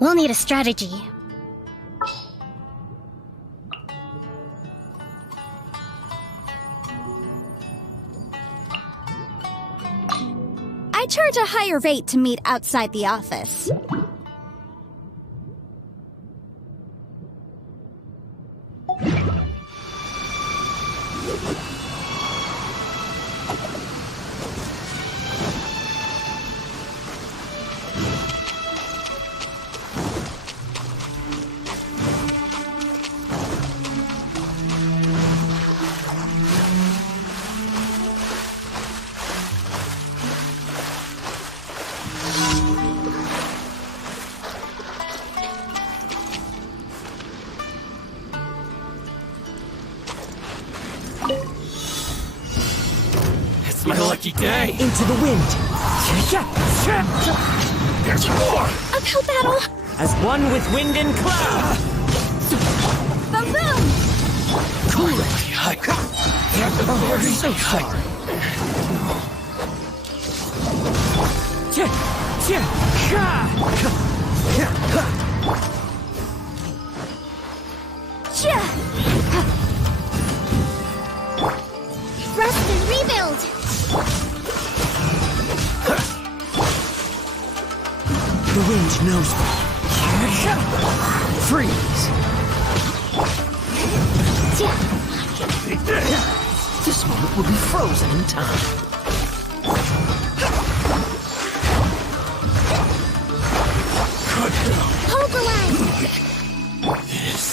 We'll need a strategy. I charge a higher rate to meet outside the office. It's my lucky day! Into the wind! There's more! Uphill battle! As one with wind and cloud! Boom boom! Oh, I'm so sorry. Rest and rebuild! The wind knows me. Freeze! This moment will be frozen in time. Hold the line! This...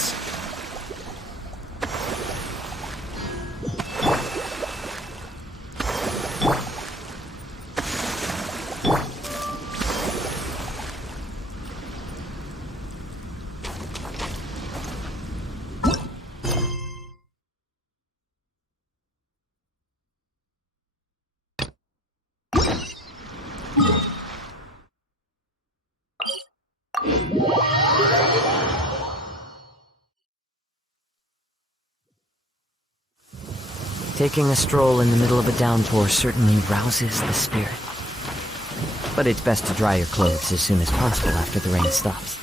Taking a stroll in the middle of a downpour certainly rouses the spirit. But it's best to dry your clothes as soon as possible after the rain stops.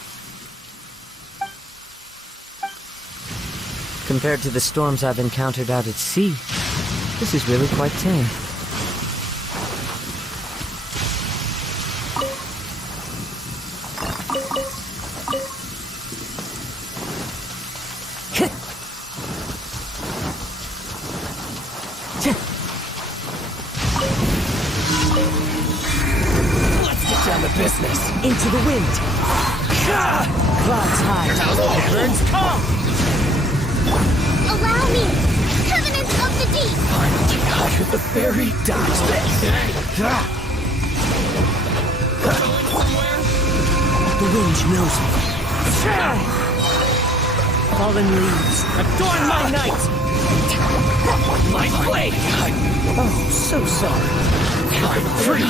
Compared to the storms I've encountered out at sea, this is really quite tame. down to business. Into the wind. Clouds high. Burns come. Allow me! Covenant of the Deep! I'm God of the fairy dies. The wind knows me. Fallen leaves, adorn my night! My blade. Oh, so sorry. I'm free.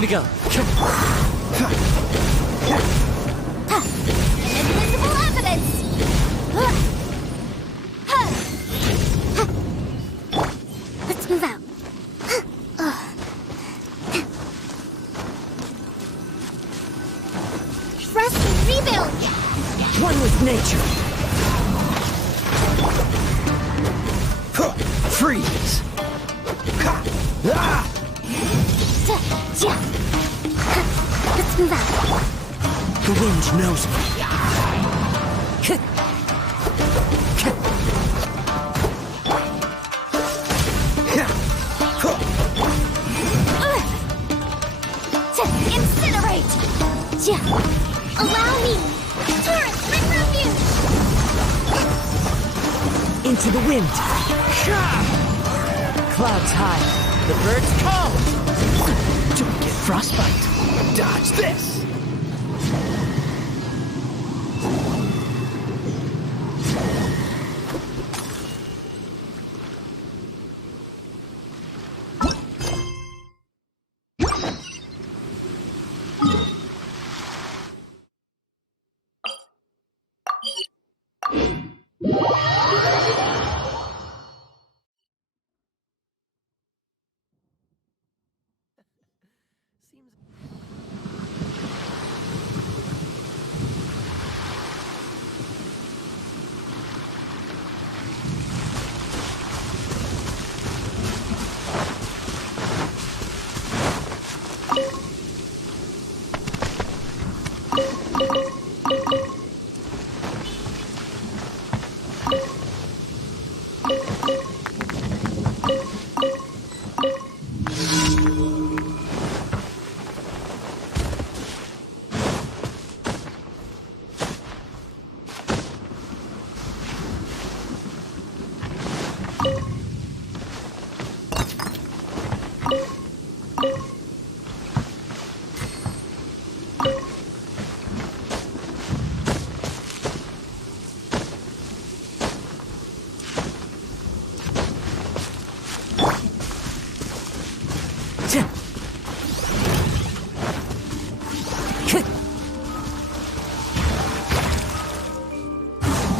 Time to go. Invisible evidence! Let's move out. Trust and rebuild. One with nature. Freeze. Let's move out. The wind knows me. Incinerate! Allow me. Turret, bring refuge. Into the wind. Clouds high. The birds come. Don't get frostbite. Dodge this.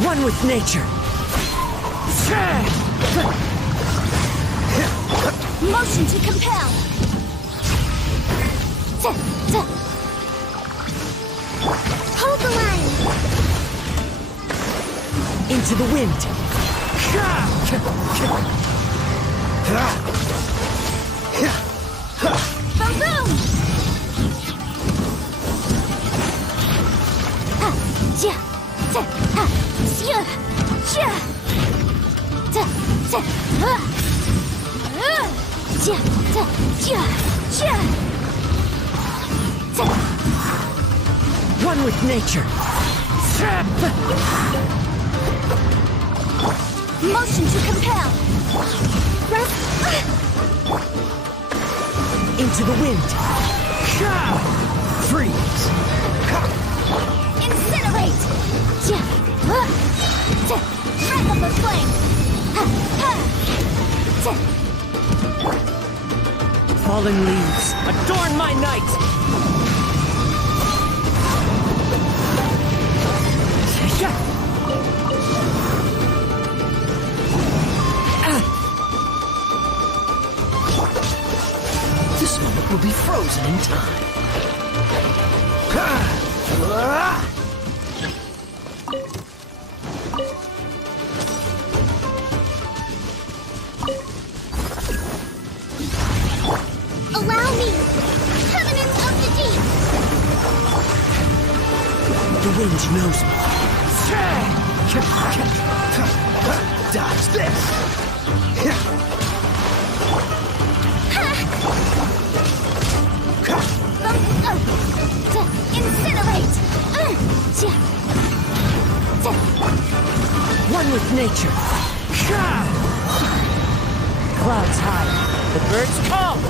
One with nature. Motion to compel! Hold the line. Into the wind. Boom boom! One with nature. Motion to compel! Into the wind. Freeze. Incinerate! Breath of the flame! Fallen leaves. Adorn my night. This moment will be frozen in time. Allow me. Covenant of the deep. The wind knows me. Dodge this. Incinerate! One with nature. Clouds high. The birds come.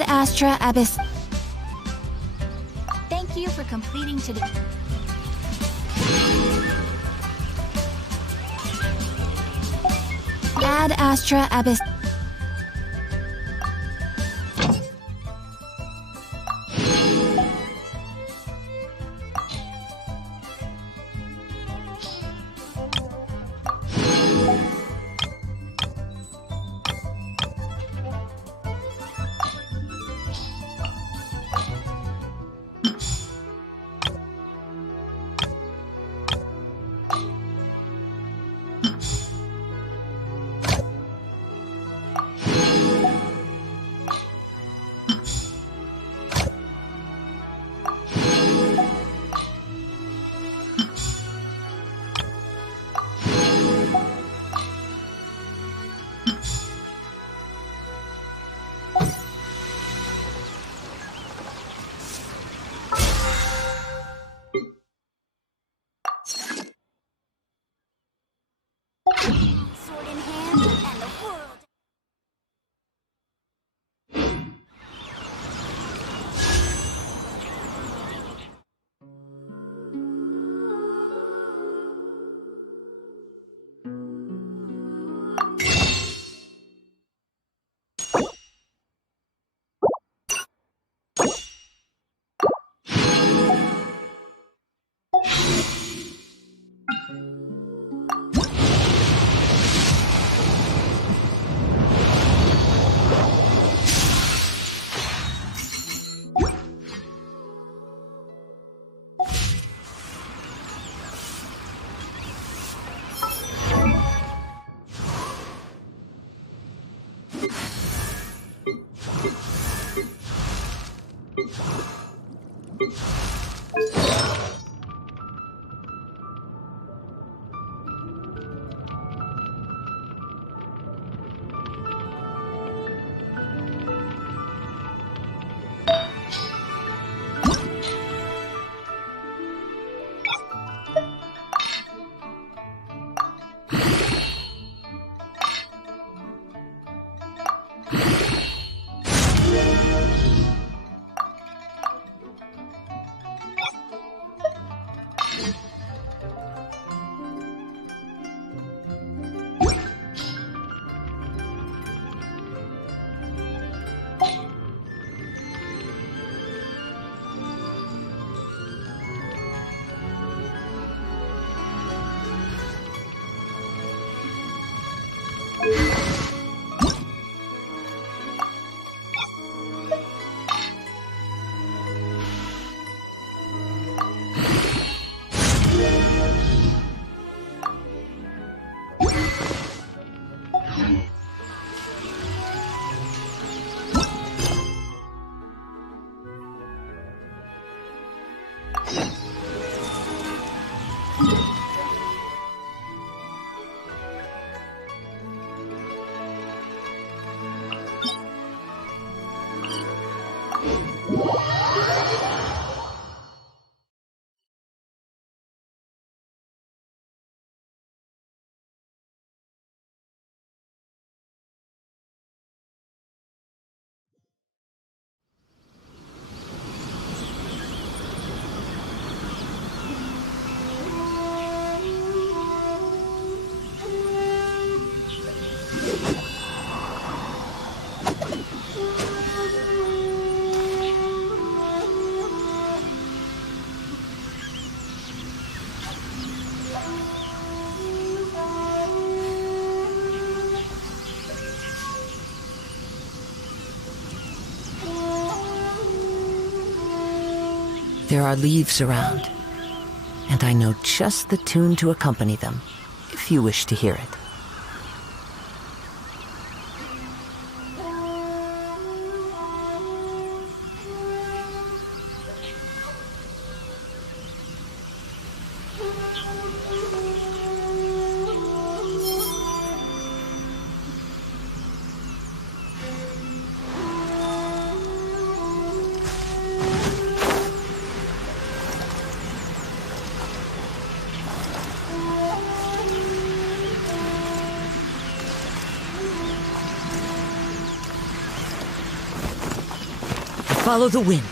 Ad Astra Abyss. Thank you for completing today. Ad Astra Abyss. Sword in hand and the world. There are leaves around, and I know just the tune to accompany them, if you wish to hear it. Follow the wind.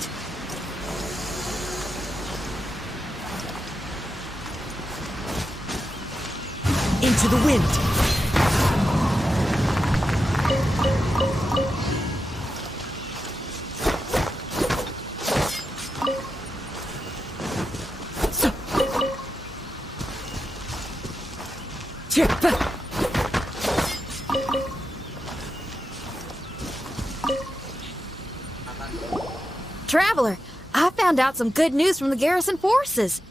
Into the wind. Traveler, I found out some good news from the garrison forces.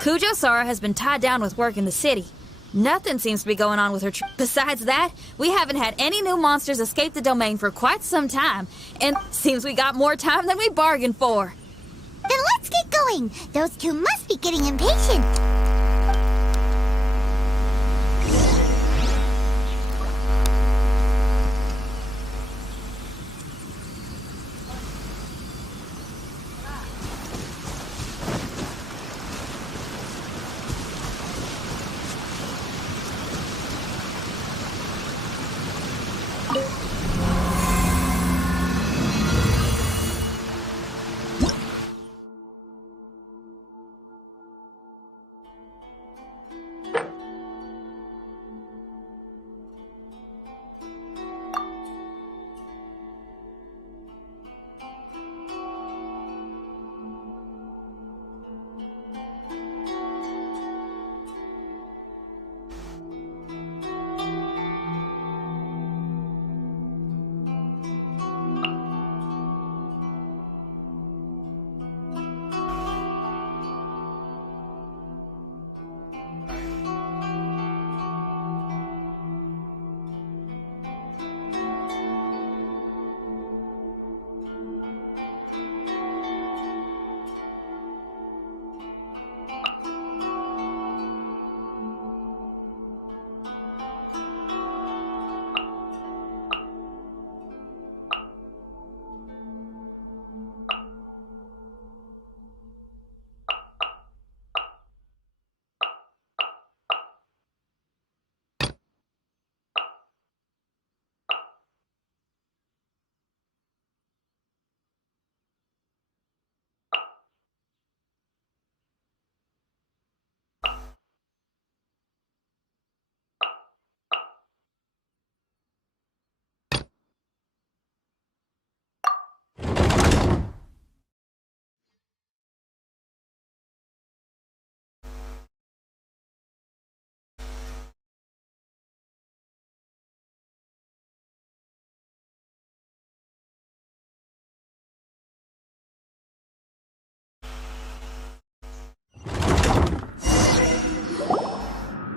Kujo-Sara has been tied down with work in the city. Nothing seems to be going on with her. Besides that, we haven't had any new monsters escape the domain for quite some time, and seems we got more time than we bargained for. Then let's get going. Those two must be getting impatient.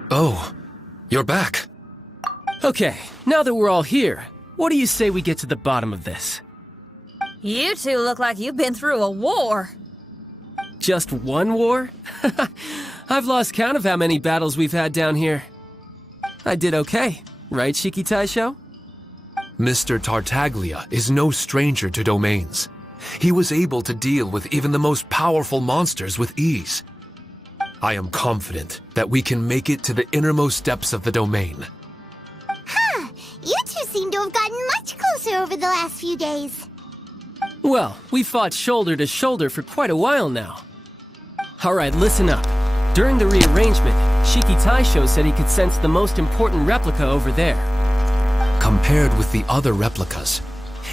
Oh, you're back. Okay, now that we're all here, what do you say we get to the bottom of this? You two look like you've been through a war. Just one war? I've lost count of how many battles we've had down here. I did okay, right, Shiki Taisho? Mr. Tartaglia is no stranger to domains. He was able to deal with even the most powerful monsters with ease. I am confident that we can make it to the innermost depths of the domain. Huh. You two seem to have gotten much closer over the last few days. Well, we fought shoulder to shoulder for quite a while now. Alright, listen up. During the rearrangement, Shiki Taisho said he could sense the most important replica over there. Compared with the other replicas,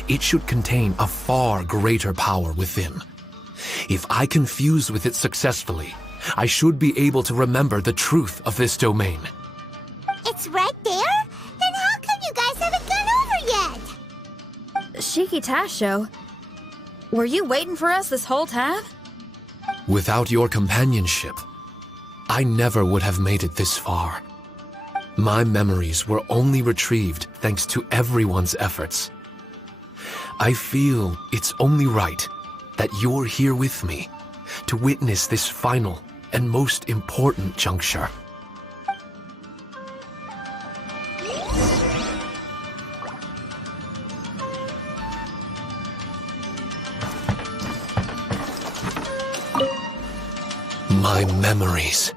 it should contain a far greater power within. If I can fuse with it successfully, I should be able to remember the truth of this domain. It's right there? Then how come you guys haven't gone over yet? Shiki Taisho, were you waiting for us this whole time? Without your companionship, I never would have made it this far. My memories were only retrieved thanks to everyone's efforts. I feel it's only right that you're here with me to witness this final and most important juncture. My memories,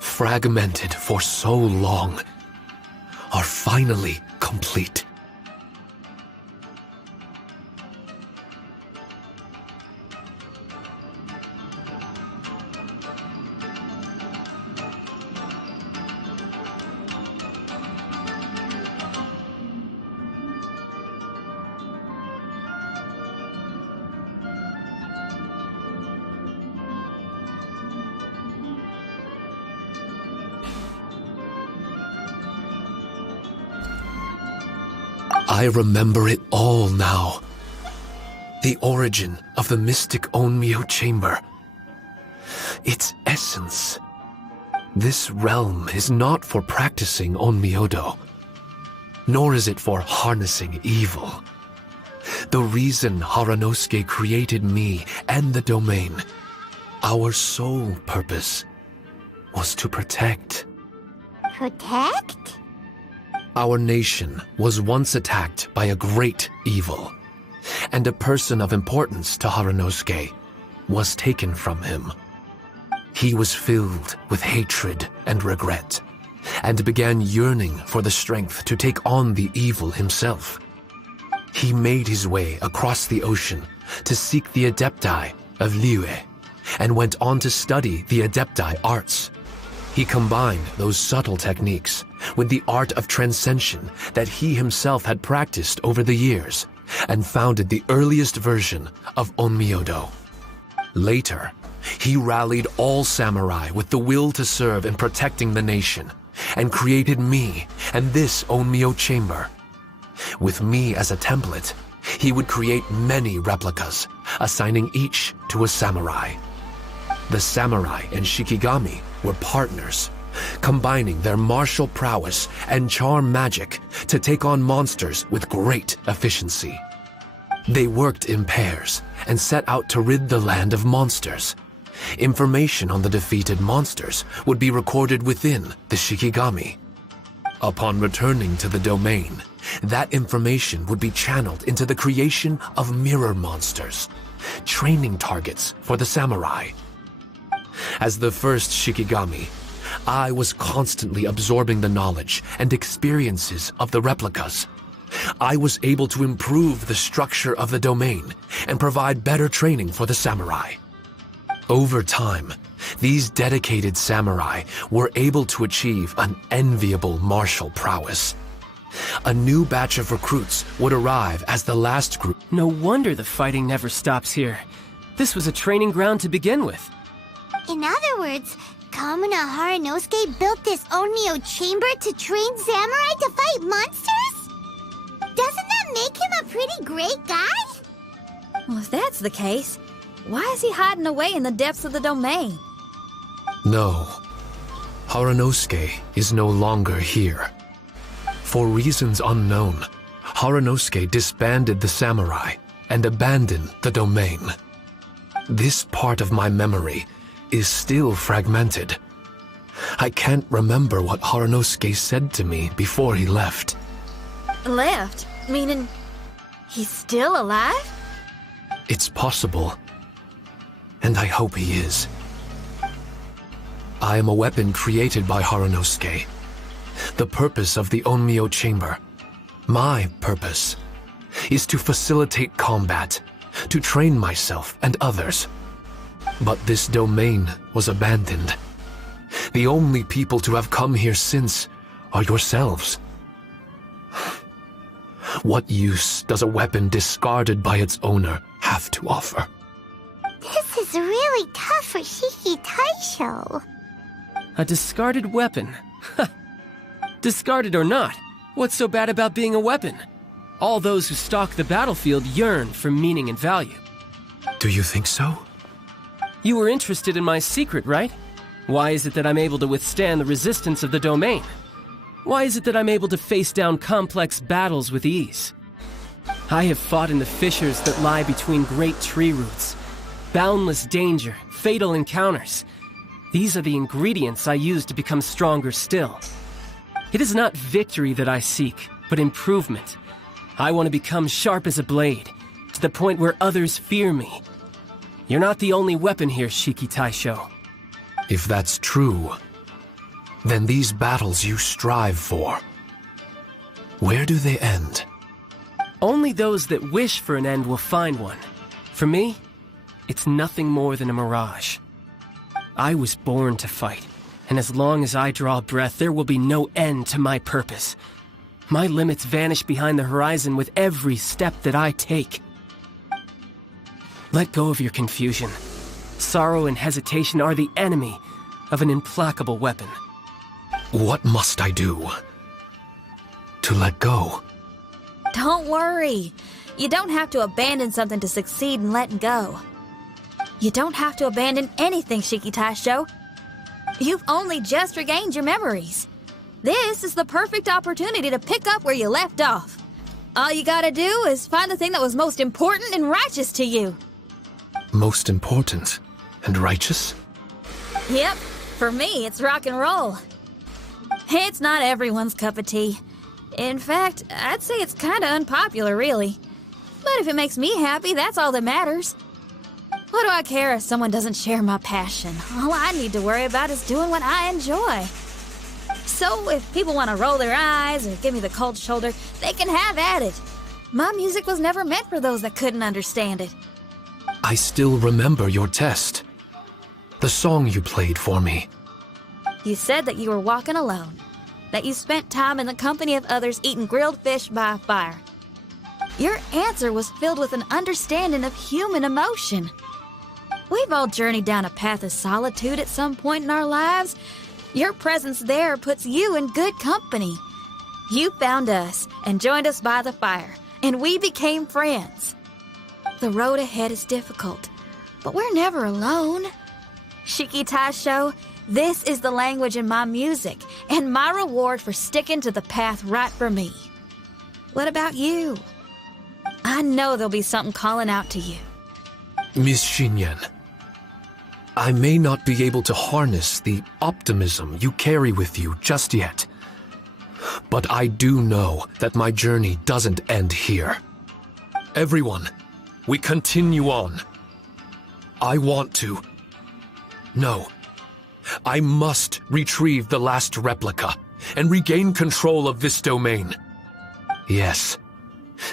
fragmented for so long, are finally complete. I remember it all now. The origin of the mystic Onmyo chamber. Its essence. This realm is not for practicing Onmyodo, nor is it for harnessing evil. The reason Haranosuke created me and the domain, our sole purpose, was to protect. Protect? Our nation was once attacked by a great evil, and a person of importance to Haranosuke was taken from him. He was filled with hatred and regret, and began yearning for the strength to take on the evil himself. He made his way across the ocean to seek the Adepti of Liyue, and went on to study the Adepti arts. He combined those subtle techniques with the art of transcension that he himself had practiced over the years, and founded the earliest version of Onmyodo. Later, he rallied all samurai with the will to serve in protecting the nation, and created me and this Onmyo chamber. With me as a template, he would create many replicas, assigning each to a samurai. The samurai and Shikigami were partners, combining their martial prowess and charm magic to take on monsters with great efficiency. They worked in pairs and set out to rid the land of monsters. Information on the defeated monsters would be recorded within the Shikigami. Upon returning to the domain, that information would be channeled into the creation of mirror monsters, training targets for the samurai. As the first Shikigami, I was constantly absorbing the knowledge and experiences of the replicas. I was able to improve the structure of the domain and provide better training for the samurai. Over time, these dedicated samurai were able to achieve an enviable martial prowess. A new batch of recruits would arrive as the last group. No wonder the fighting never stops here. This was a training ground to begin with. In other words, Kamuna Haranosuke built this Onmyo chamber to train samurai to fight monsters? Doesn't that make him a pretty great guy? Well, if that's the case, why is he hiding away in the depths of the domain? No, Haranosuke is no longer here. For reasons unknown, Haranosuke disbanded the samurai and abandoned the domain. This part of my memory is still fragmented. I can't remember what Haranosuke said to me before he left. Left? Meaning he's still alive? It's possible, and I hope he is. I am a weapon created by Haranosuke. The purpose of the Onmyo chamber, my purpose, is to facilitate combat, to train myself and others. But this domain was abandoned. The only people to have come here since are yourselves. What use does a weapon discarded by its owner have to offer? This is really tough for Shiki Taisho. A discarded weapon. Discarded or not, what's so bad about being a weapon? All those who stalk the battlefield yearn for meaning and value. Do you think so? You were interested in my secret, right? Why is it that I'm able to withstand the resistance of the domain? Why is it that I'm able to face down complex battles with ease? I have fought in the fissures that lie between great tree roots. Boundless danger, fatal encounters. These are the ingredients I use to become stronger still. It is not victory that I seek, but improvement. I want to become sharp as a blade, to the point where others fear me. You're not the only weapon here, Shiki Taisho. If that's true, then these battles you strive for, where do they end? Only those that wish for an end will find one. For me, it's nothing more than a mirage. I was born to fight, and as long as I draw breath, there will be no end to my purpose. My limits vanish behind the horizon with every step that I take. Let go of your confusion. Sorrow and hesitation are the enemy of an implacable weapon. What must I do to let go? Don't worry. You don't have to abandon something to succeed in letting go. You don't have to abandon anything, Shikitasho. You've only just regained your memories. This is the perfect opportunity to pick up where you left off. All you gotta do is find the thing that was most important and righteous to you. Most important and righteous? Yep, for me, it's rock and roll. It's not everyone's cup of tea. In fact, I'd say it's kinda unpopular, really. But if it makes me happy, that's all that matters. What do I care if someone doesn't share my passion? All I need to worry about is doing what I enjoy. So if people want to roll their eyes or give me the cold shoulder, they can have at it. My music was never meant for those that couldn't understand it. I still remember your test. The song you played for me. You said that you were walking alone, that you spent time in the company of others eating grilled fish by a fire. Your answer was filled with an understanding of human emotion. We've all journeyed down a path of solitude at some point in our lives. Your presence there puts you in good company. You found us and joined us by the fire, and we became friends. The road ahead is difficult, but we're never alone. Shikitasho, this is the language in my music, and my reward for sticking to the path right for me. What about you? I know there'll be something calling out to you. Miss Xinyan, I may not be able to harness the optimism you carry with you just yet, but I do know that my journey doesn't end here. Everyone, we continue on. I want to. No. I must retrieve the last replica and regain control of this domain. Yes,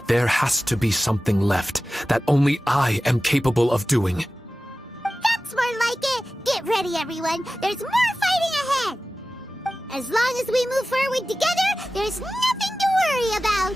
there has to be something left that only I am capable of doing. That's more like it. Get ready, everyone. There's more fighting ahead. As long as we move forward together, there's nothing to worry about.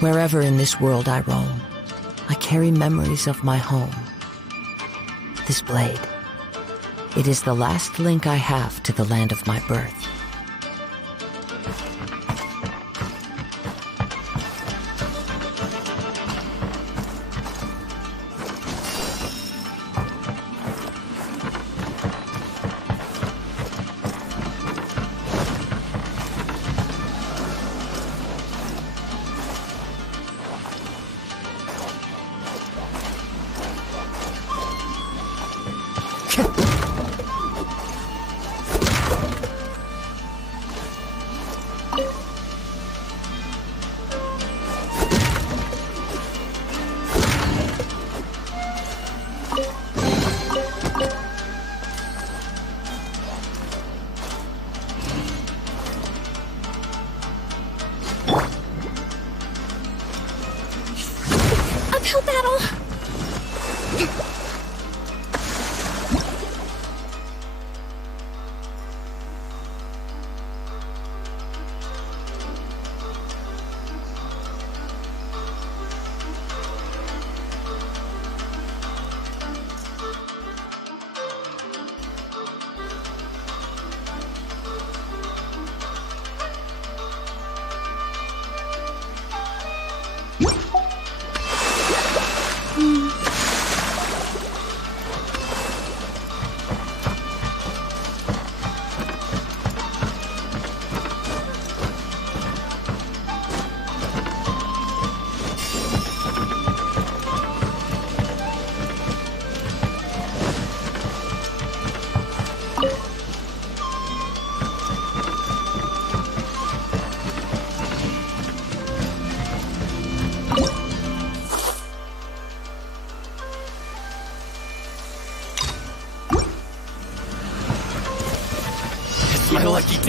Wherever in this world I roam, I carry memories of my home. This blade, it is the last link I have to the land of my birth. Uphill battle!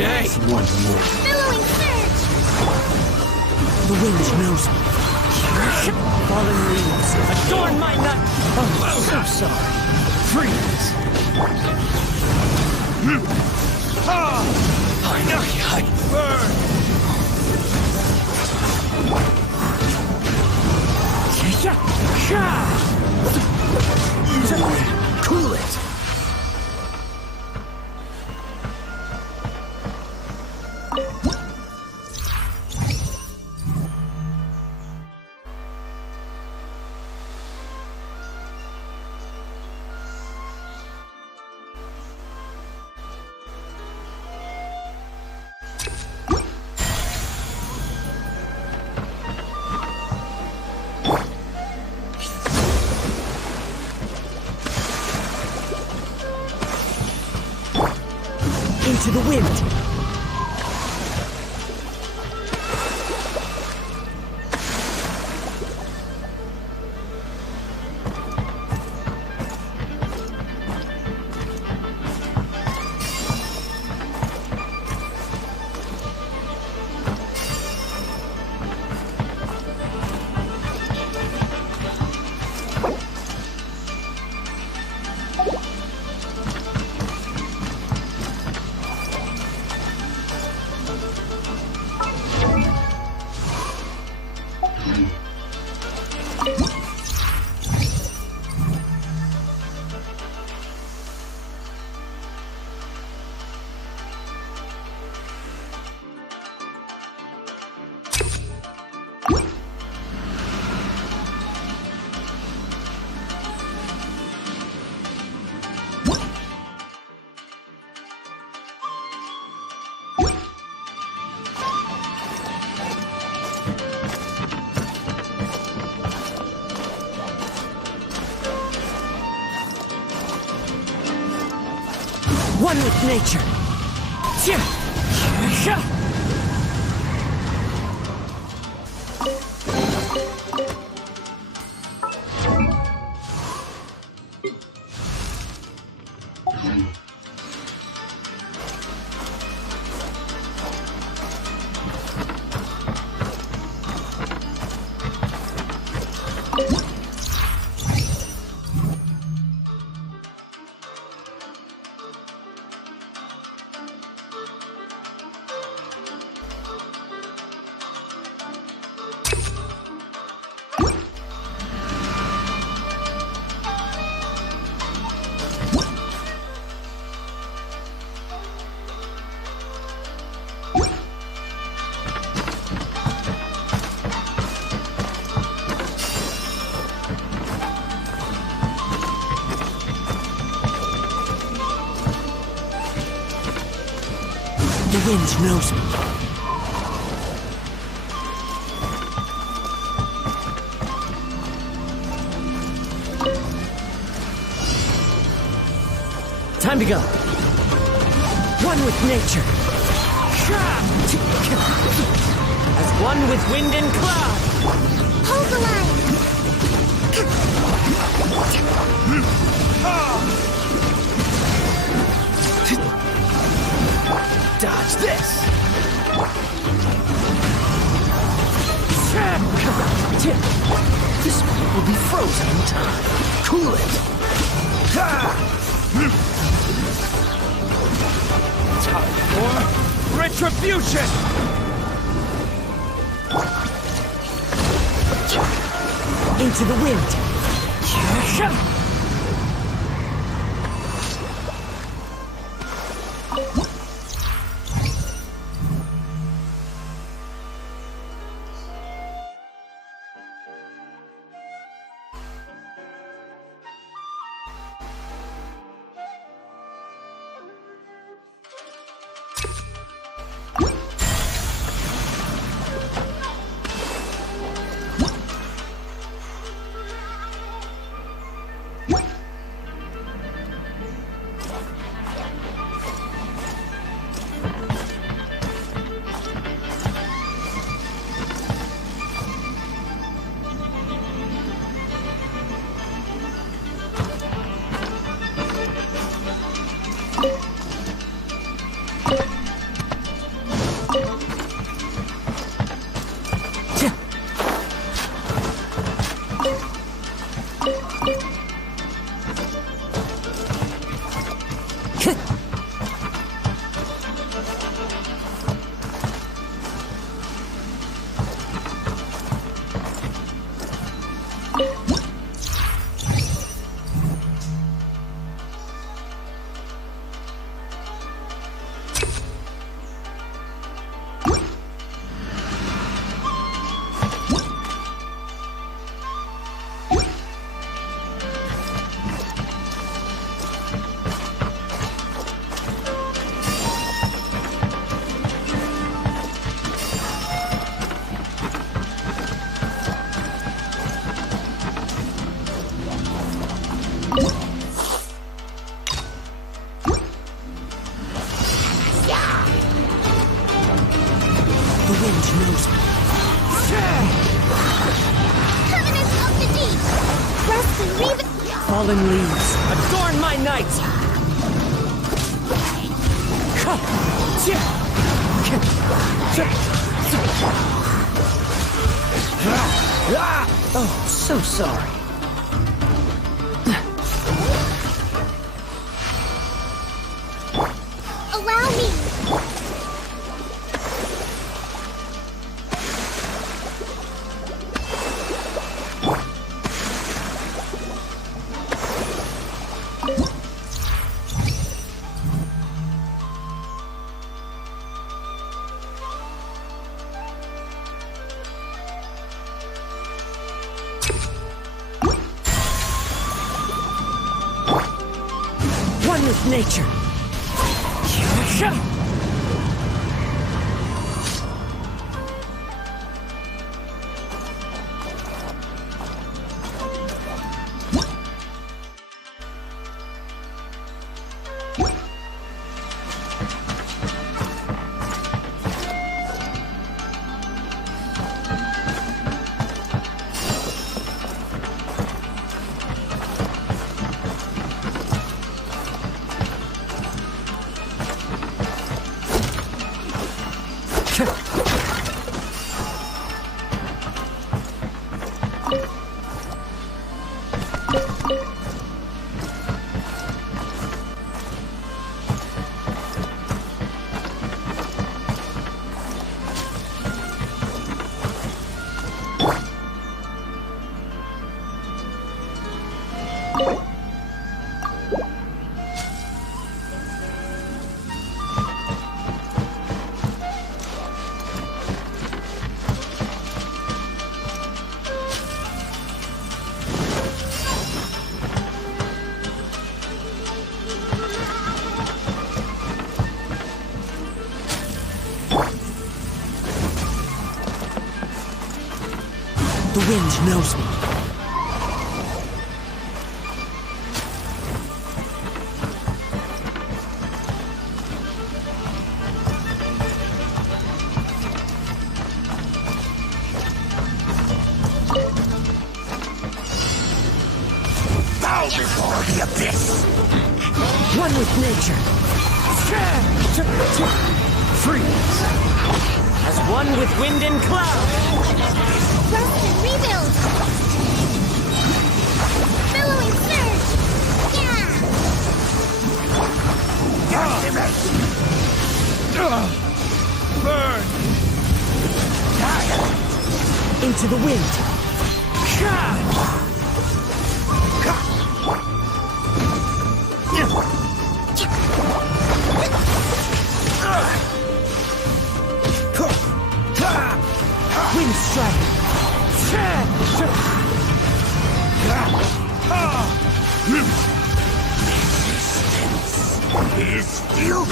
Okay. One more. Billowing surge! The wind knows me. Fallen leaves. Adorn my night. Oh, so sorry. Freeze. I know you. Burn. Cool it. Into the wind. One with nature. The wind knows me. Time to go. One with nature. As one with wind and cloud. Hold the line! Dodge this! This one will be frozen in time. Cool it! Time for retribution! Into the wind! The wind knows me. Covenant of the deep! Rest and revisit. Fallen leaves, adorn my night! Oh, so sorry. Allow me! One with nature. The wind knows me. Bow before the abyss! One with nature. Freeze! As one with wind and cloud! Rest and rebuild! Billowing surge! Yeah! Burn! Into the wind. Wind strike. Is futile!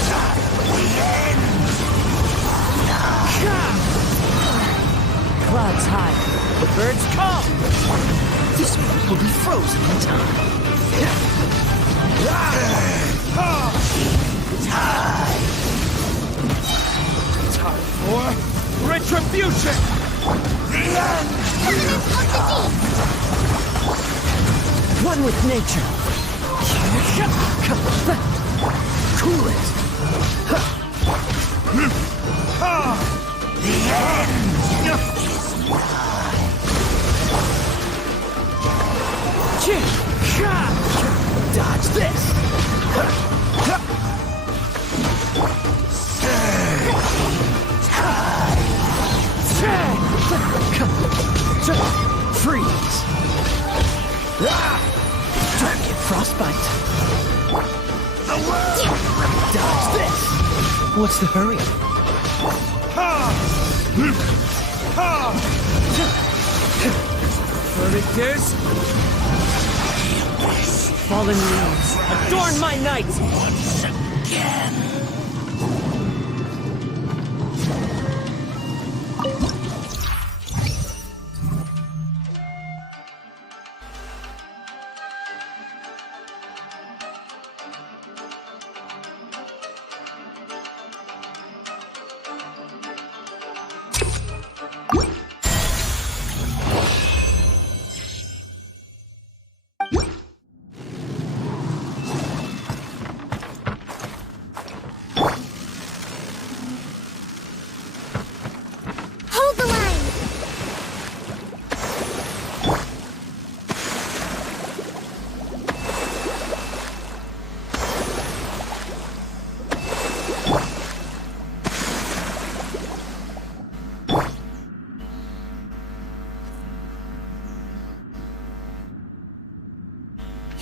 The end! Clouds high. The birds come! This one will be frozen in time. Time for retribution! The end! Covenant of the deep! One with nature. Cool it! The end is nigh. Dodge this! Freeze! Don't get frostbite. The world! Dodge this! What's the hurry? Verdigers! Fallen leaves, adorn my night! Once again.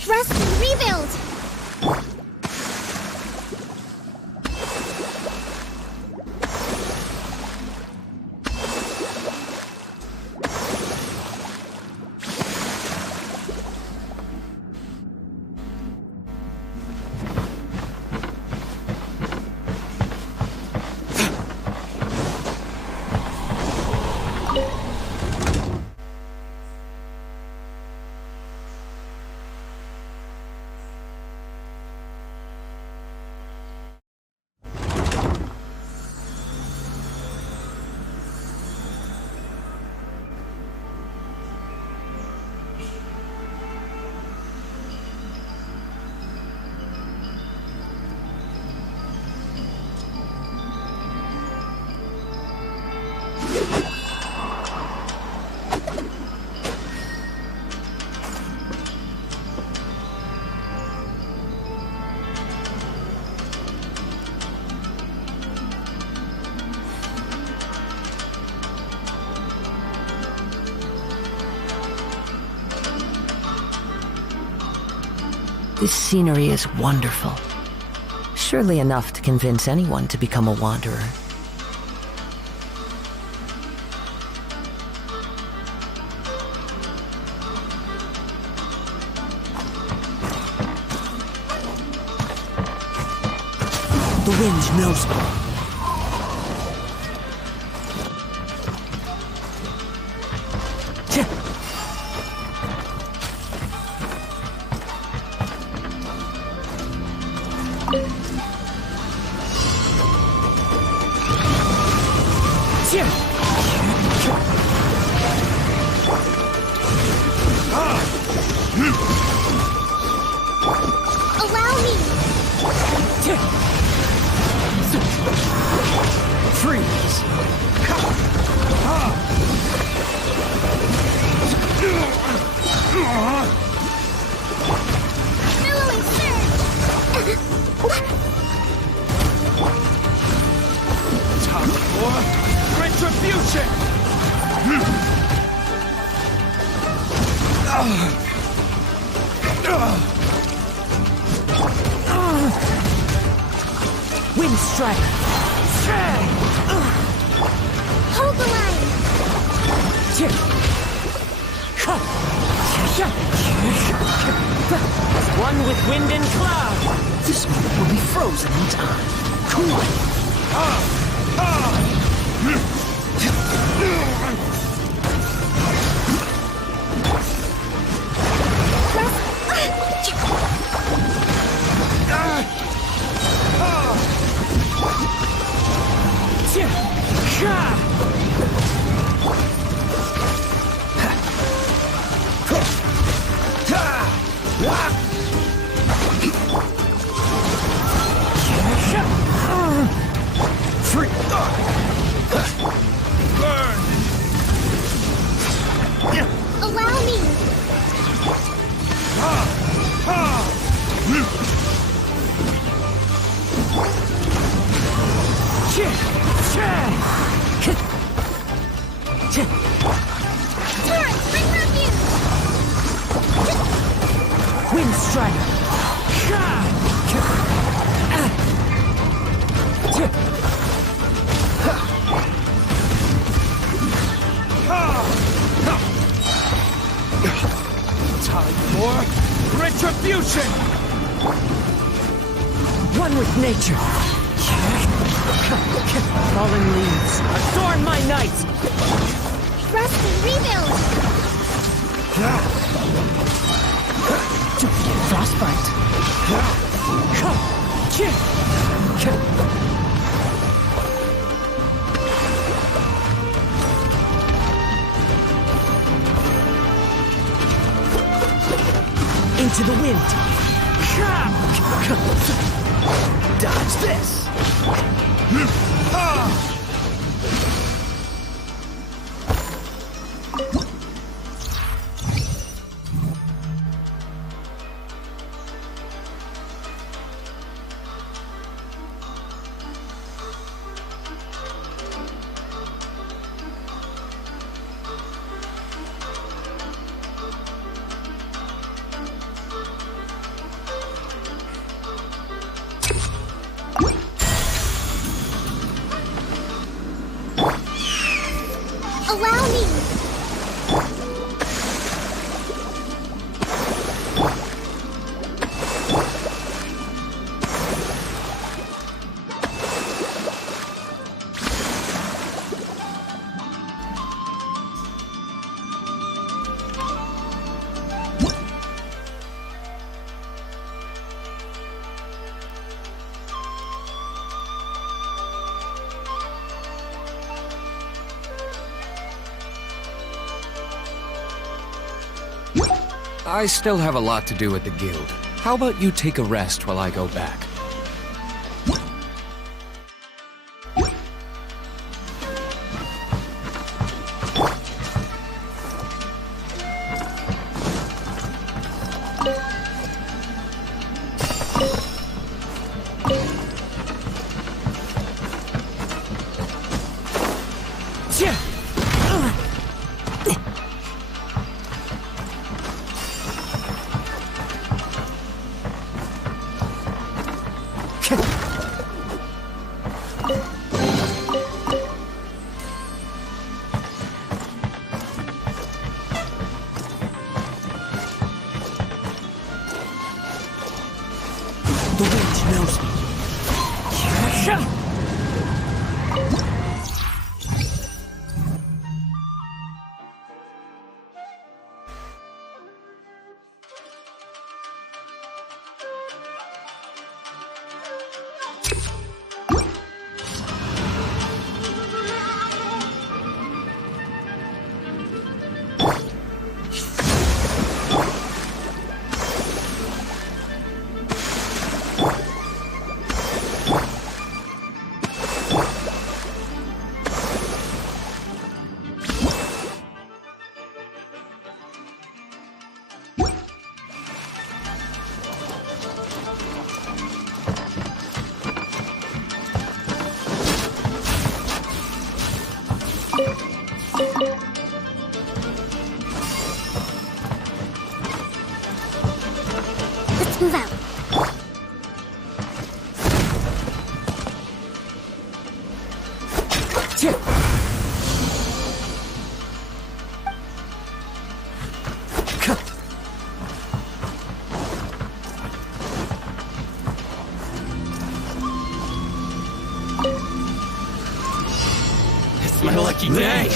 Trust and rebuild! This scenery is wonderful. Surely enough to convince anyone to become a wanderer. The wind knows me. Allow me! Freeze! Billowing surge! Time for retribution! Wind strike! Hold the line! One with wind and cloud! This moment will be frozen in time. Cool! Free! Burn! Allow me! Turret, bring refuge! Wind strike! Time for retribution! One with nature. Fallen leaves, adorn my night! Trust and rebuild! Frostbite. Into the wind. Dodge this. Allow me! I still have a lot to do at the guild. How about you take a rest while I go back? The wind knows me. Let's move out. It's my lucky day!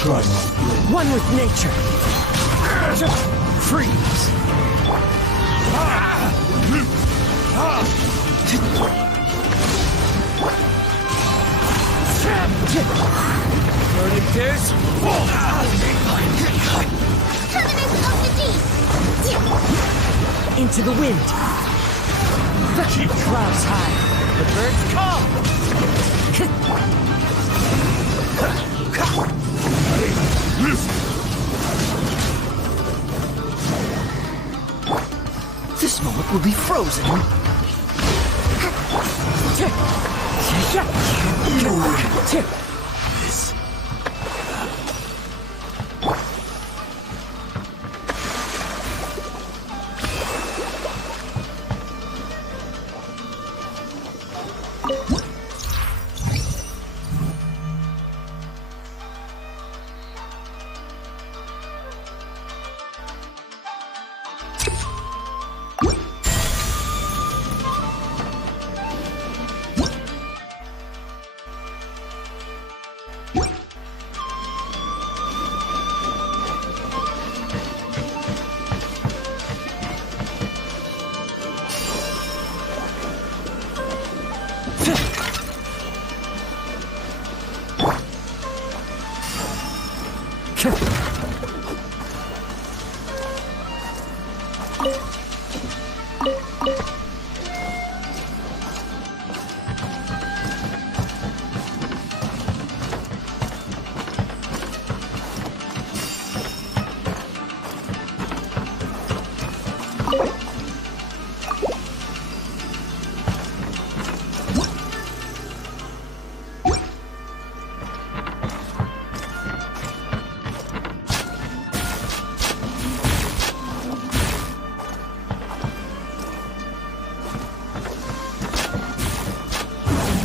One with nature. Freeze. Verdict Terminus of the deep! Into the wind. Keep clouds high. The birds come. This moment will be frozen.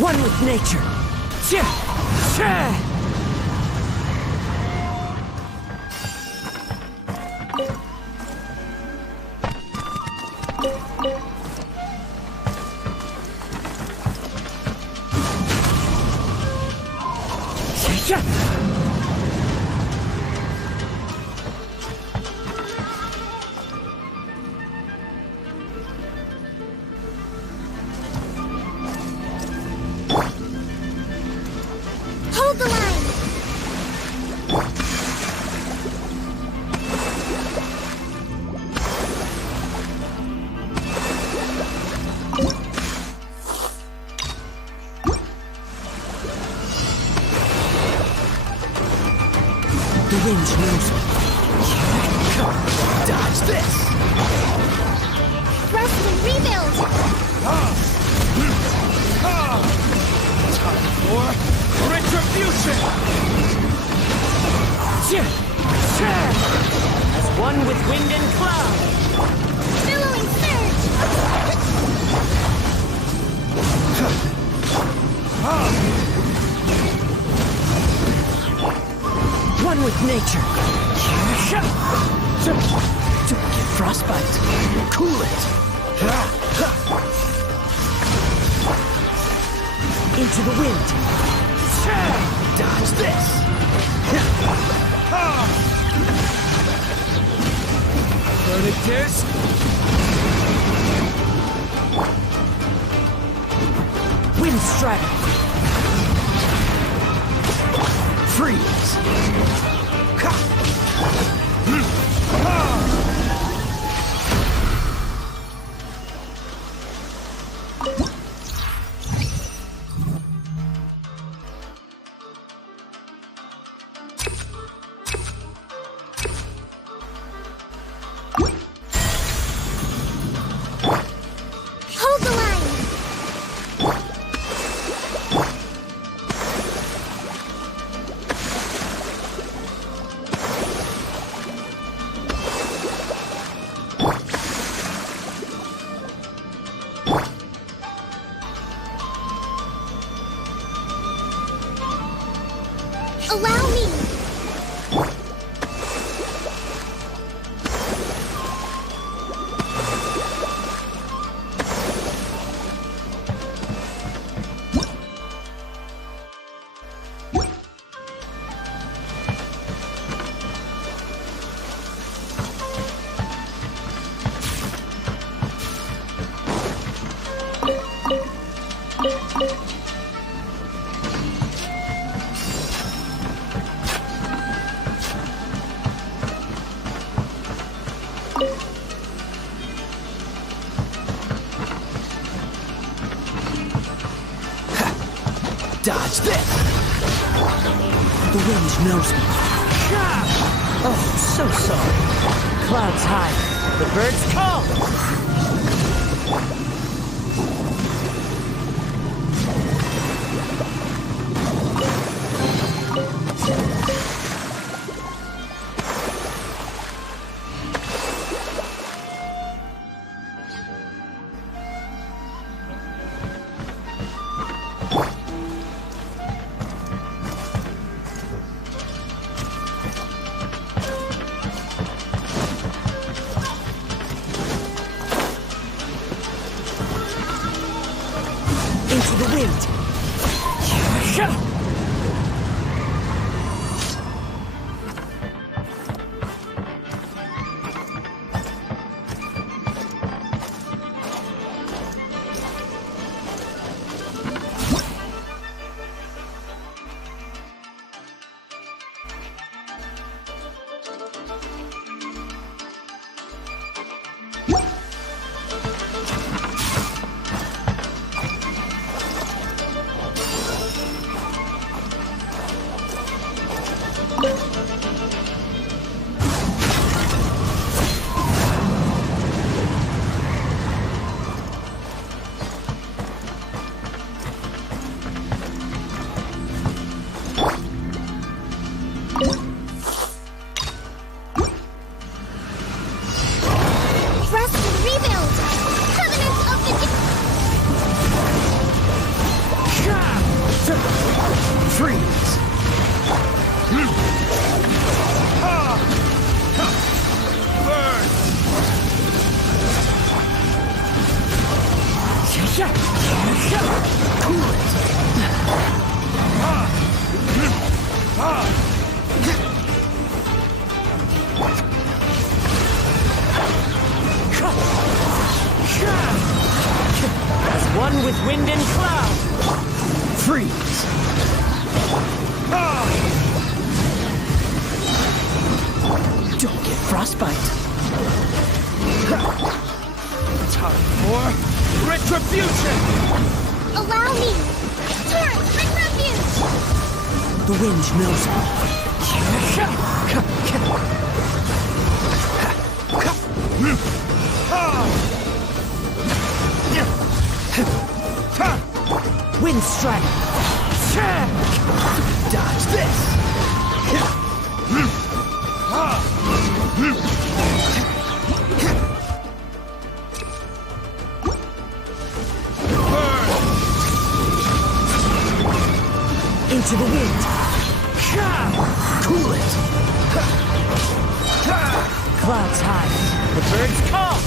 One with nature. The wind knows me. Dodge this! Rest and rebuild! Time for retribution! As one with wind and cloud! Billowing surge! One with nature! Don't get frostbite! Cool it! Into the wind! Dodge this! Verdict is... Wind Strike! Freeze! Hold the line! Allow me! Dodge this! The wind knows me. Oh, so sorry. Clouds high, the birds call! Into the wind. Rest and rebuild! Covenant of the... Freeze! Burn! Cool it! As one with wind and cloud! Freeze! Don't get frostbite! Time for retribution! Allow me! Turret and refuge! The wind knows me. Wind strike! Dodge this! Into the wind! Cool it! Clouds high. The birds call!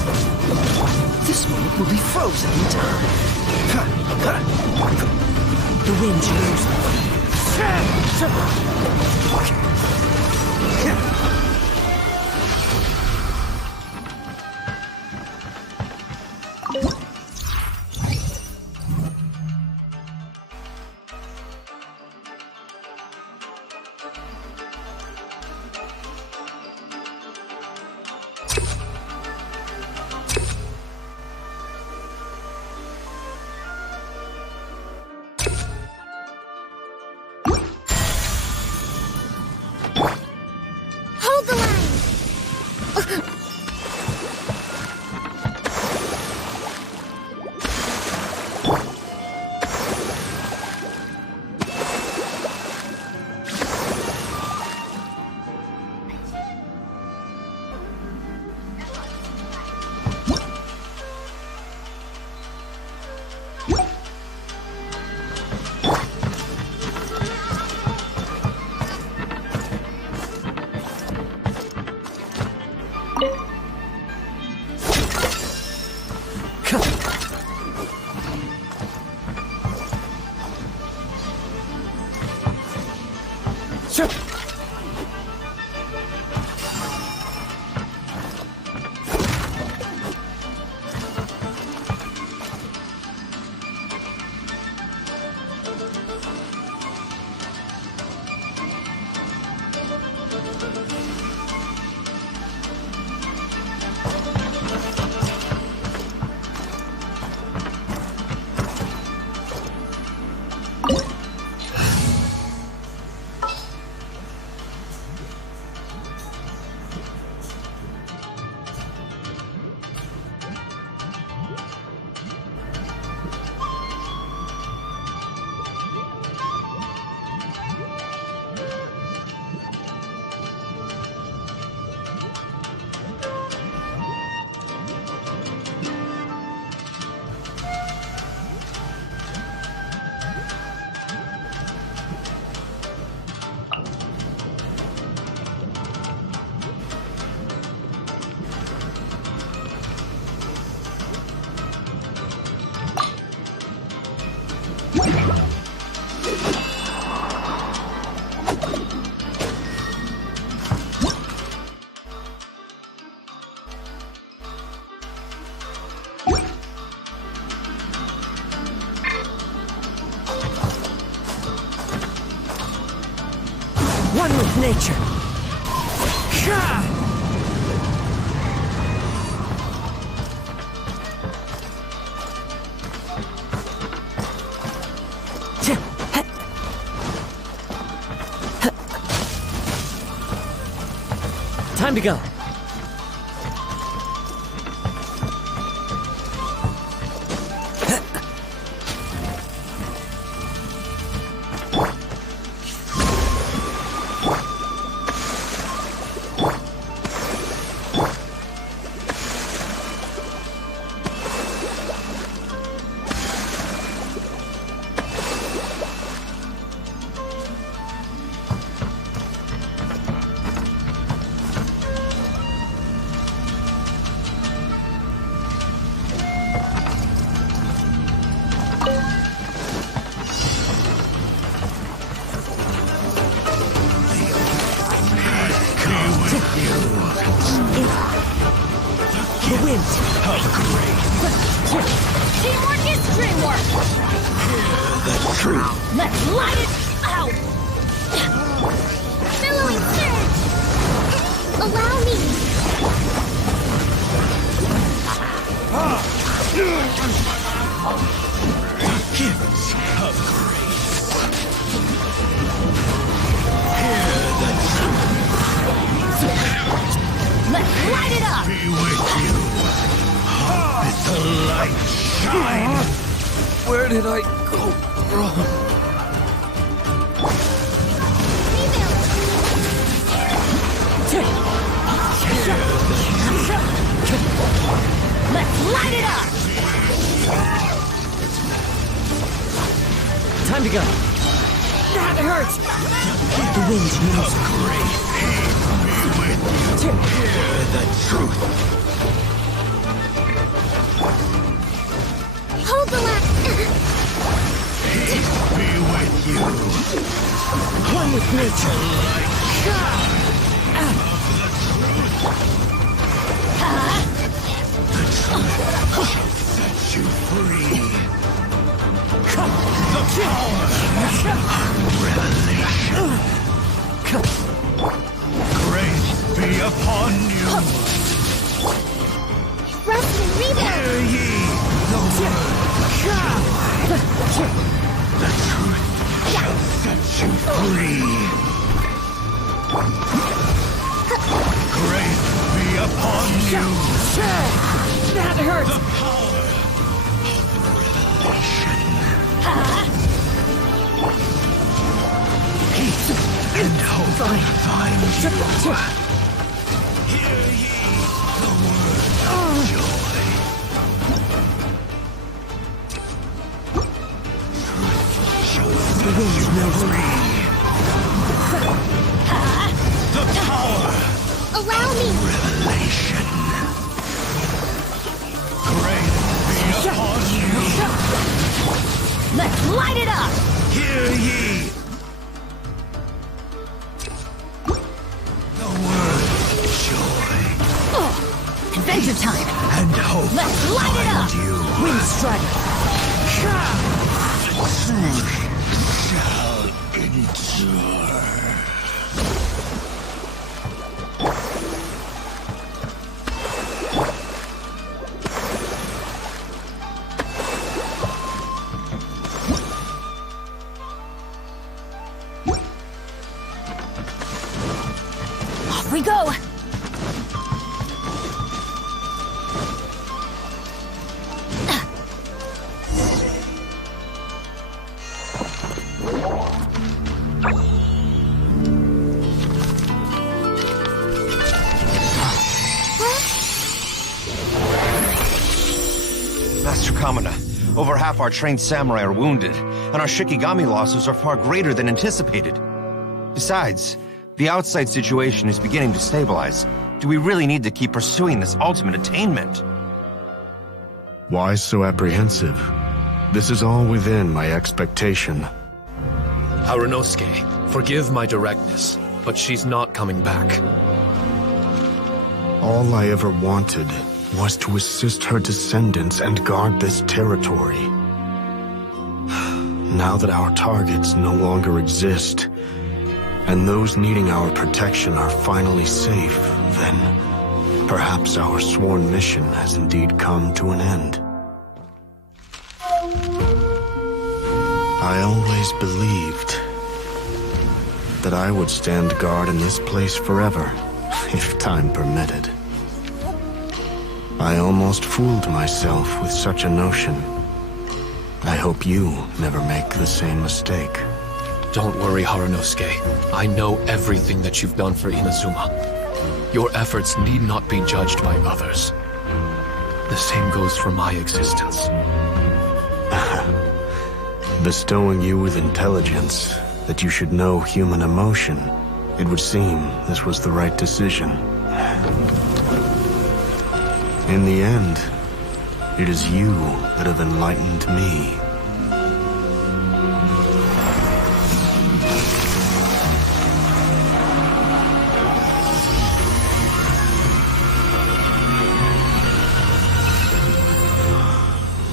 This moment will be frozen in time. The wind cheers. Hold the line! One with nature. Time to go. Teamwork is dreamwork! The truth. Let's light it out! Billowing surge! Allow me! Gifts of grace. Hear the Shine! Where did I go wrong? Let's light it up! Time to go. That hurts! The wind knows. Great pain be with you. Hear the truth. Hold the line. Peace be with you. One with nature. The truth shall set you free. The power of revelation. Grace be upon you. Rest and rebuild. Hear ye the word. The truth shall set you free. Grace be upon you. That hurts. The power of revelation. Peace and hope find you. Hear ye the word of joy. Truth shall set you free. The power Allow me. revelation. Grace be upon you. Let's light it up. Hear ye the word joy Adventure time. and hope. Let's light it up. Find you. Wind strike. Truth shall endure. Off we go. Master Kamina, over half our trained samurai are wounded, and our Shikigami losses are far greater than anticipated. Besides, the outside situation is beginning to stabilize. Do we really need to keep pursuing this ultimate attainment? Why so apprehensive? This is all within my expectation. Haranosuke, forgive my directness, but she's not coming back. All I ever wanted was to assist her descendants and guard this territory. Now that our targets no longer exist, and those needing our protection are finally safe, then perhaps our sworn mission has indeed come to an end. I always believed that I would stand guard in this place forever, if time permitted. I almost fooled myself with such a notion. I hope you never make the same mistake. Don't worry, Haranosuke. I know everything that you've done for Inazuma. Your efforts need not be judged by others. The same goes for my existence. Bestowing you with intelligence, that you should know human emotion, it would seem this was the right decision. In the end, it is you that have enlightened me.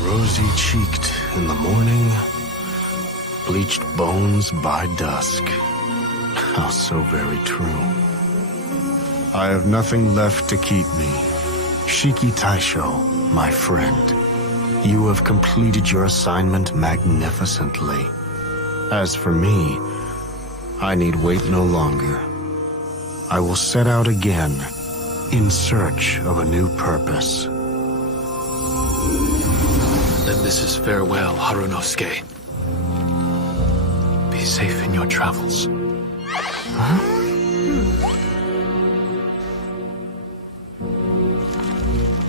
Rosy-cheeked in the morning, bleached bones by dusk. How so very true. I have nothing left to keep me. Shiki Taisho, my friend, you have completed your assignment magnificently. As for me, I need wait no longer. I will set out again, in search of a new purpose. Then this is farewell, Harunosuke. Be safe in your travels.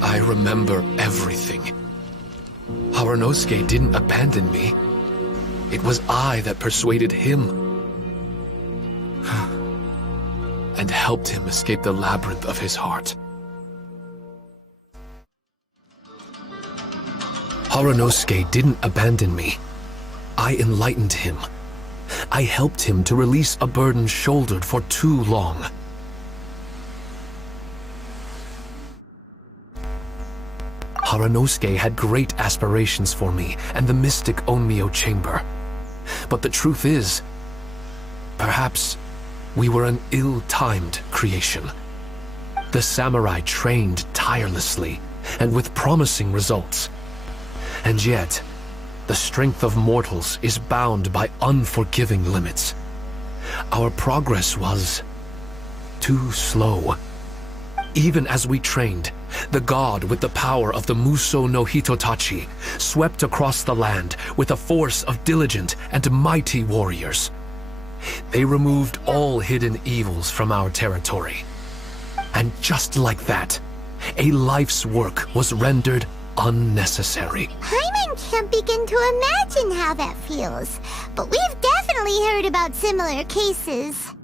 I remember everything. Harunosuke didn't abandon me. It was I that persuaded him and helped him escape the labyrinth of his heart. Harunosuke didn't abandon me. I enlightened him. I helped him to release a burden shouldered for too long. Harunosuke had great aspirations for me and the mystic Onmyo chamber. But the truth is, perhaps we were an ill-timed creation. The samurai trained tirelessly and with promising results. And yet, the strength of mortals is bound by unforgiving limits. Our progress was too slow. Even as we trained, the god with the power of the Muso no Hitotachi swept across the land with a force of diligent and mighty warriors. They removed all hidden evils from our territory. And just like that, a life's work was rendered unnecessary. Paimon can't begin to imagine how that feels, but we've definitely heard about similar cases.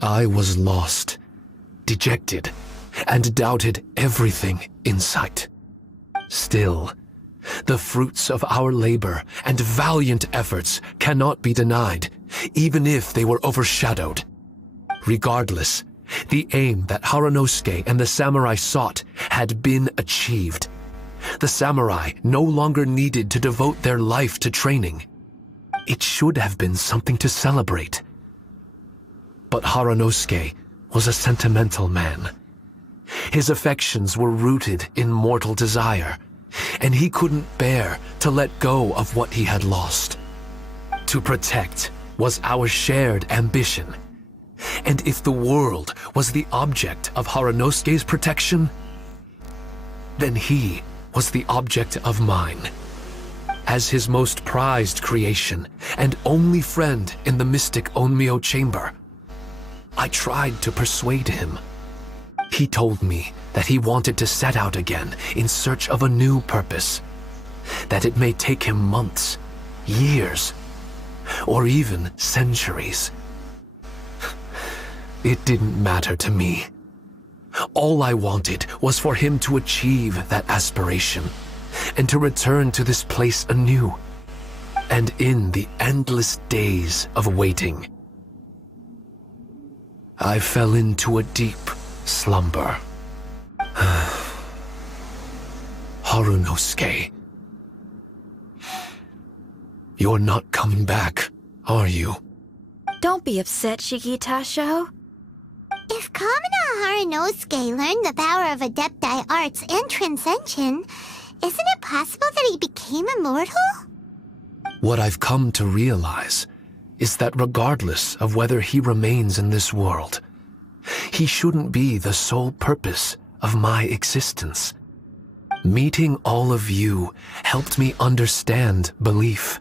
I was lost, dejected, and doubted everything in sight. Still, the fruits of our labor and valiant efforts cannot be denied, even if they were overshadowed. Regardless, the aim that Harunosuke and the samurai sought had been achieved. The samurai no longer needed to devote their life to training. It should have been something to celebrate. But Harunosuke was a sentimental man. His affections were rooted in mortal desire, and he couldn't bear to let go of what he had lost. To protect was our shared ambition, and if the world was the object of Harunosuke's protection, then he was the object of mine. As his most prized creation and only friend in the mystic Onmyo chamber, I tried to persuade him. He told me that he wanted to set out again in search of a new purpose, that it may take him months, years, or even centuries. It didn't matter to me. All I wanted was for him to achieve that aspiration and to return to this place anew. And in the endless days of waiting, I fell into a deep slumber. Harunosuke, you're not coming back, are you? Don't be upset, Shikitasho. If Kamina Harunosuke learned the power of Adepti arts and Transcension, isn't it possible that he became immortal? What I've come to realize is that regardless of whether he remains in this world, he shouldn't be the sole purpose of my existence. Meeting all of you helped me understand belief.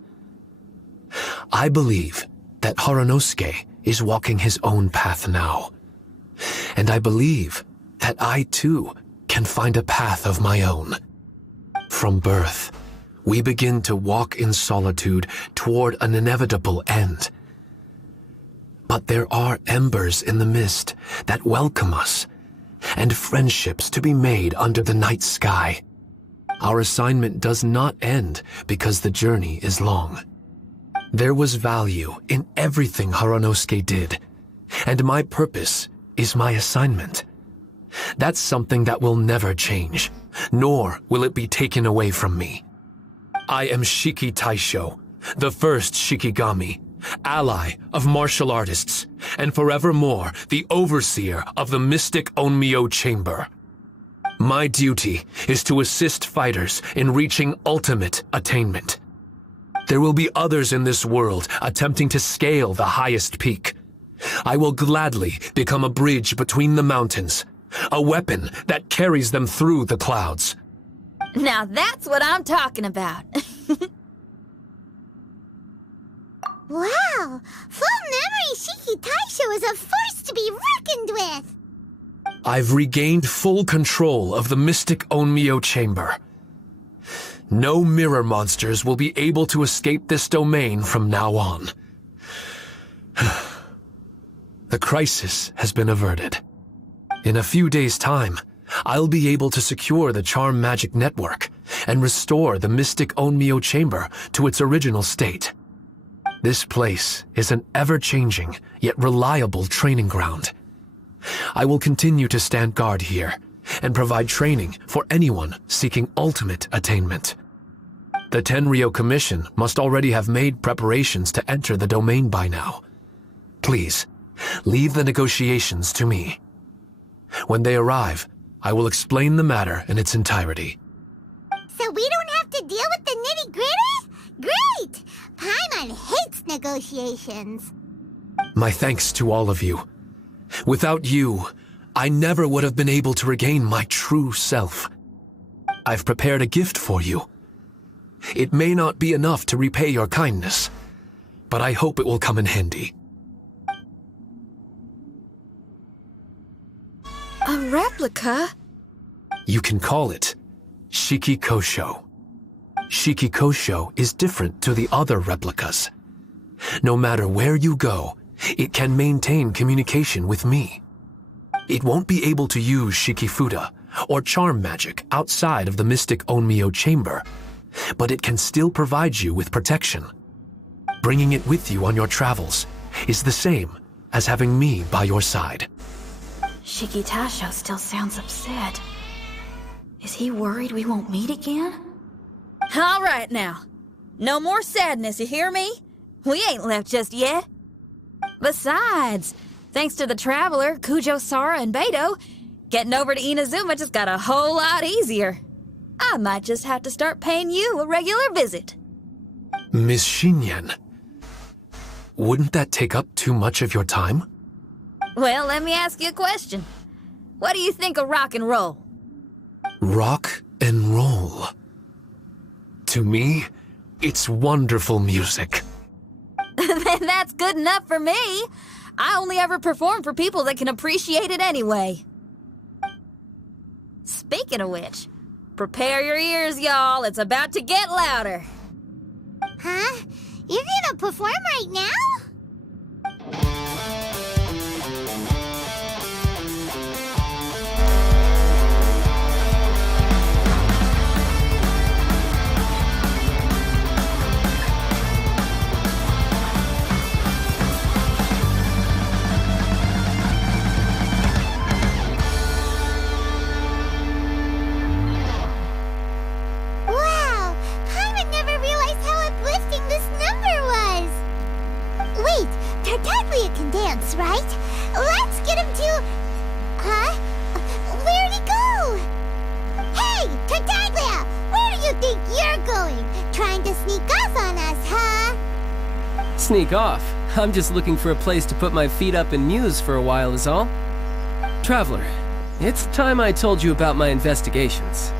I believe that Harunosuke is walking his own path now. And I believe that I too can find a path of my own. From birth, we begin to walk in solitude toward an inevitable end. But there are embers in the mist that welcome us, and friendships to be made under the night sky. Our assignment does not end because the journey is long. There was value in everything Harunosuke did, and my purpose is my assignment. That's something that will never change, nor will it be taken away from me. I am Shiki Taisho, the first Shikigami, ally of martial artists, and forevermore the overseer of the mystic Onmyo chamber. My duty is to assist fighters in reaching ultimate attainment. There will be others in this world attempting to scale the highest peak. I will gladly become a bridge between the mountains, a weapon that carries them through the clouds. Now that's what I'm talking about. Wow! Full memory Shiki Taisho is a force to be reckoned with! I've regained full control of the Mystic Onmyo Chamber. No mirror monsters will be able to escape this domain from now on. The crisis has been averted. In a few days' time, I'll be able to secure the Charm Magic Network and restore the Mystic Onmyo Chamber to its original state. This place is an ever-changing, yet reliable training ground. I will continue to stand guard here and provide training for anyone seeking ultimate attainment. The Tenryo Commission must already have made preparations to enter the domain by now. Please, leave the negotiations to me. When they arrive, I will explain the matter in its entirety. So we don't have to deal with the nitty-gritty? Great! Paimon hates negotiations. My thanks to all of you. Without you, I never would have been able to regain my true self. I've prepared a gift for you. It may not be enough to repay your kindness, but I hope it will come in handy. A replica? You can call it Shiki Kosho. Shiki Kosho is different to the other replicas. No matter where you go, it can maintain communication with me. It won't be able to use Shikifuda or charm magic outside of the Mystic Onmyo Chamber, but it can still provide you with protection. Bringing it with you on your travels is the same as having me by your side. Shiki Taisho still sounds upset. Is he worried we won't meet again? All right now. No more sadness, you hear me? We ain't left just yet. Besides, thanks to the Traveler, Kujo, Sara, and Beidou, getting over to Inazuma just got a whole lot easier. I might just have to start paying you a regular visit. Miss Xinyan, wouldn't that take up too much of your time? Well, let me ask you a question. What do you think of rock and roll? Rock and roll. To me, it's wonderful music. Then that's good enough for me. I only ever perform for people that can appreciate it anyway. Speaking of which, prepare your ears, y'all. It's about to get louder. Huh? You're gonna perform right now? Wow! Paimon never realized how uplifting this number was! Wait, Tartaglia can dance, right? Let's get him to... Huh? Where'd he go? Hey, Tartaglia! Where do you think you're going? Trying to sneak off on us, huh? Sneak off? I'm just looking for a place to put my feet up and muse for a while is all. Traveler, it's time I told you about my investigations.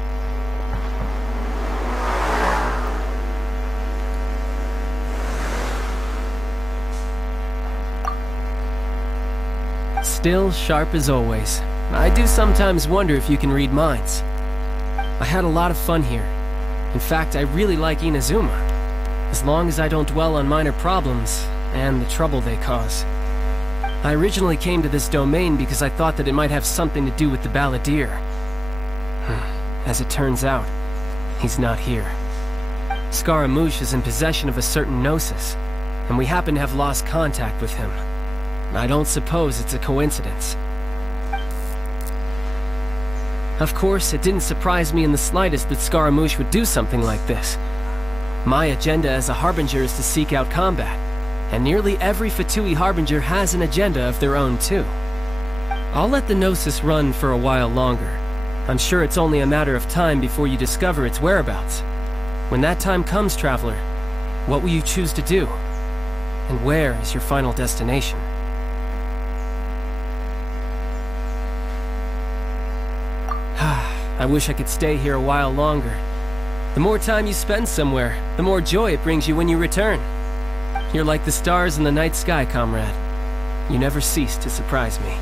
Still sharp as always. I do sometimes wonder if you can read minds. I had a lot of fun here. In fact, I really like Inazuma. As long as I don't dwell on minor problems and the trouble they cause. I originally came to this domain because I thought that it might have something to do with the balladeer. As it turns out, he's not here. Scaramouche is in possession of a certain gnosis, and we happen to have lost contact with him. I don't suppose it's a coincidence. Of course, it didn't surprise me in the slightest that Scaramouche would do something like this. My agenda as a Harbinger is to seek out combat, and nearly every Fatui Harbinger has an agenda of their own too. I'll let the Gnosis run for a while longer. I'm sure it's only a matter of time before you discover its whereabouts. When that time comes, Traveler, what will you choose to do? And where is your final destination? I wish I could stay here a while longer. The more time you spend somewhere, the more joy it brings you when you return. You're like the stars in the night sky, comrade. You never cease to surprise me.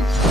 Bye.